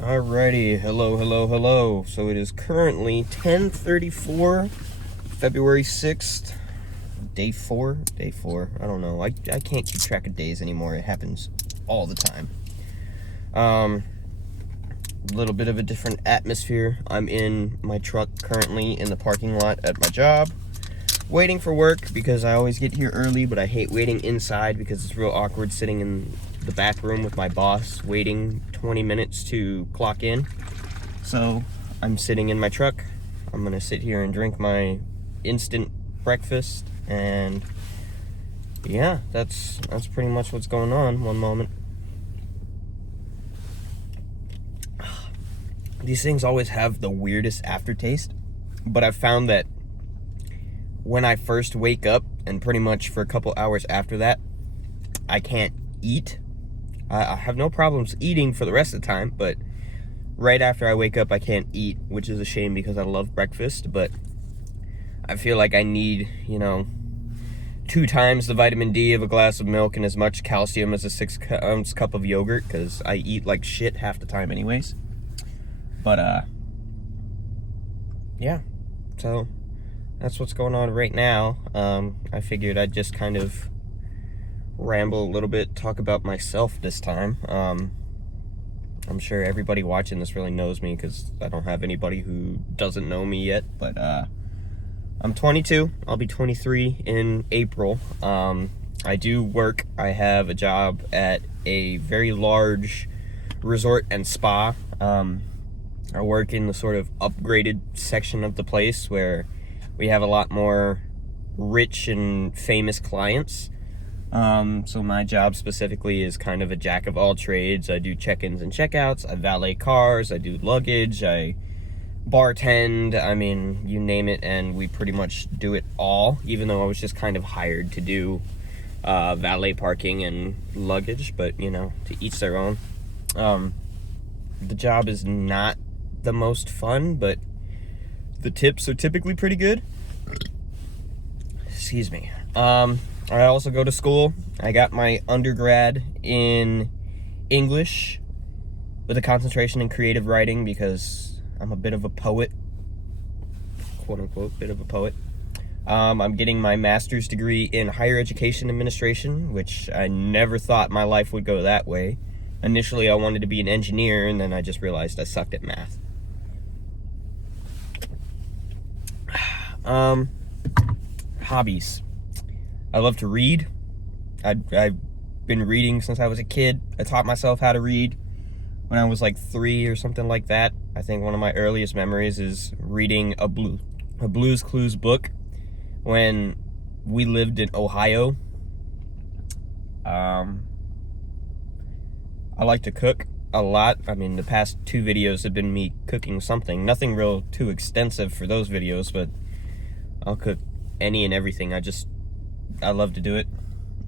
Alrighty, hello. So it is currently 10:34, February 6th, day four, I don't know, I can't keep track of days anymore, it happens all the time. A little bit of a different atmosphere. I'm in my truck currently in the parking lot at my job, waiting for work because I always get here early, but I hate waiting inside because it's real awkward sitting in the back room with my boss waiting 20 minutes to clock in. So I'm sitting in my truck. I'm gonna sit here and drink my instant breakfast, and yeah, that's pretty much what's going on. One moment. These things always have the weirdest aftertaste, but I've found that when I first wake up and pretty much for a couple hours after that, I can't eat. I have no problems eating for the rest of the time, but right after I wake up, I can't eat, which is a shame because I love breakfast, but I feel like I need, 2 times the vitamin D of a glass of milk and as much calcium as a 6-ounce cup of yogurt, because I eat like shit half the time anyways. But, yeah, so that's what's going on right now. I figured I'd just kind of ramble a little bit, talk about myself this time. I'm sure everybody watching this really knows me because I don't have anybody who doesn't know me yet, but I'm 22. I'll be 23 in April. I do work. I have a job at a very large resort and spa. I work in the sort of upgraded section of the place where we have a lot more rich and famous clients. So my job specifically is kind of a jack of all trades. I do check-ins and check-outs, I valet cars, I do luggage, I bartend, I mean, you name it, and we pretty much do it all, even though I was just kind of hired to do valet parking and luggage, but, to each their own. The job is not the most fun, but the tips are typically pretty good. Excuse me. I also go to school. I got my undergrad in English with a concentration in creative writing because I'm a bit of a poet, quote unquote, bit of a poet. I'm getting my master's degree in higher education administration, which I never thought my life would go that way. Initially, I wanted to be an engineer, and then I just realized I sucked at math. Hobbies. I love to read. I've been reading since I was a kid. I taught myself how to read when I was like 3 or something like that. I think one of my earliest memories is reading a Blue's Clues book when we lived in Ohio. I like to cook a lot. I mean, the past 2 videos have been me cooking something. Nothing real too extensive for those videos, but I'll cook any and everything. I love to do it.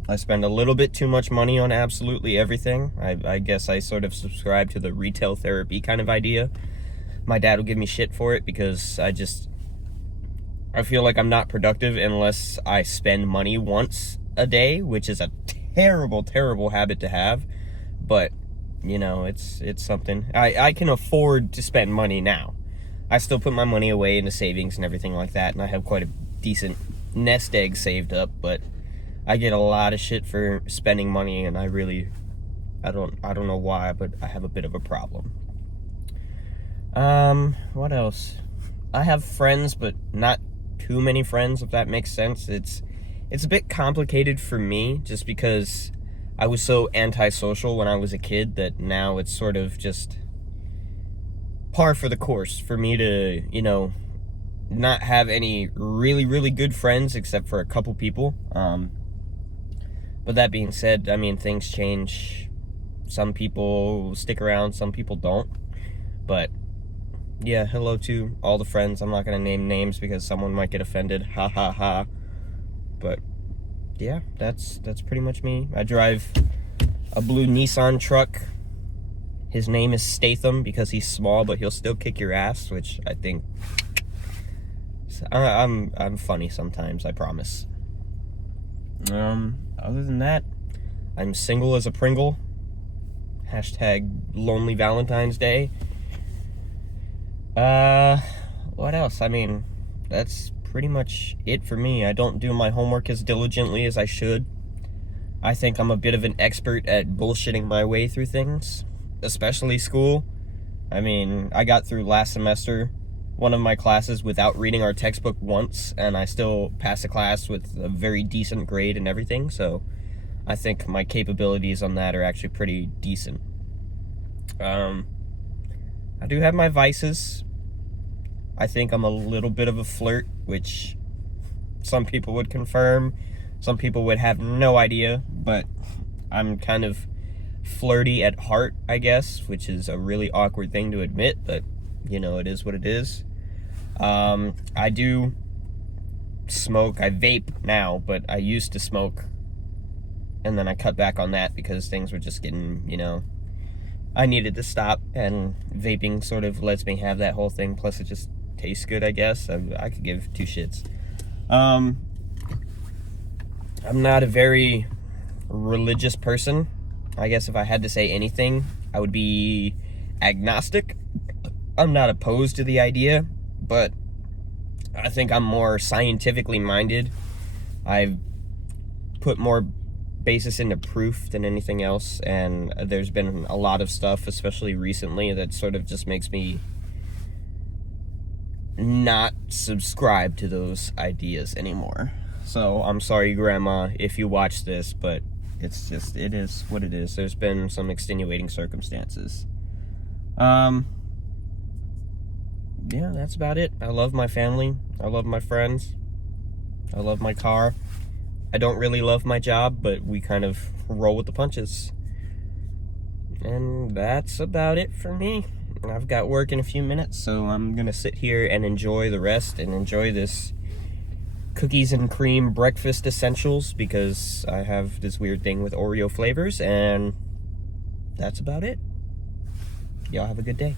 I spend a little bit too much money on absolutely everything. I guess I sort of subscribe to the retail therapy kind of idea. My dad will give me shit for it because I feel like I'm not productive unless I spend money once a day, which is a terrible, terrible habit to have. But, it's something. I can afford to spend money now. I still put my money away into savings and everything like that, and I have quite a decent nest egg saved up, but I get a lot of shit for spending money, and I don't know why, but I have a bit of a problem. What else? I have friends, but not too many friends, if that makes sense. It's a bit complicated for me, just because I was so antisocial when I was a kid that now it's sort of just par for the course for me to, not have any really, really good friends except for a couple people. But that being said, I mean, things change. Some people stick around, some people don't. But yeah, hello to all the friends. I'm not gonna name names because someone might get offended. Ha ha ha. But yeah, that's pretty much me. I drive a blue Nissan truck. His name is Statham because he's small, but he'll still kick your ass, which I think I'm funny sometimes, I promise. Other than that, I'm single as a Pringle. Hashtag Lonely Valentine's Day. What else? I mean, that's pretty much it for me. I don't do my homework as diligently as I should. I think I'm a bit of an expert at bullshitting my way through things, especially school. I mean, I got through last semester, one of my classes, without reading our textbook once, and I still passed the class with a very decent grade and everything, so I think my capabilities on that are actually pretty decent. I do have my vices. I think I'm a little bit of a flirt, which some people would confirm. Some people would have no idea, but I'm kind of flirty at heart, I guess, which is a really awkward thing to admit, but, you know, it is what it is. I do smoke. I vape now, but I used to smoke, and then I cut back on that because things were just getting, you know, I needed to stop, and vaping sort of lets me have that whole thing, plus it just tastes good, I guess. I could give two shits. I'm not a very religious person. I guess if I had to say anything, I would be agnostic. I'm not opposed to the idea, but I think I'm more scientifically minded. I've put more basis into proof than anything else, and there's been a lot of stuff, especially recently, that sort of just makes me not subscribe to those ideas anymore. So I'm sorry, Grandma, if you watch this, but it is what it is. There's been some extenuating circumstances. Yeah, that's about it. I love my family. I love my friends. I love my car. I don't really love my job, but we kind of roll with the punches. And that's about it for me. I've got work in a few minutes, so I'm gonna sit here and enjoy the rest and enjoy this cookies and cream breakfast essentials, because I have this weird thing with Oreo flavors, and that's about it. Y'all have a good day.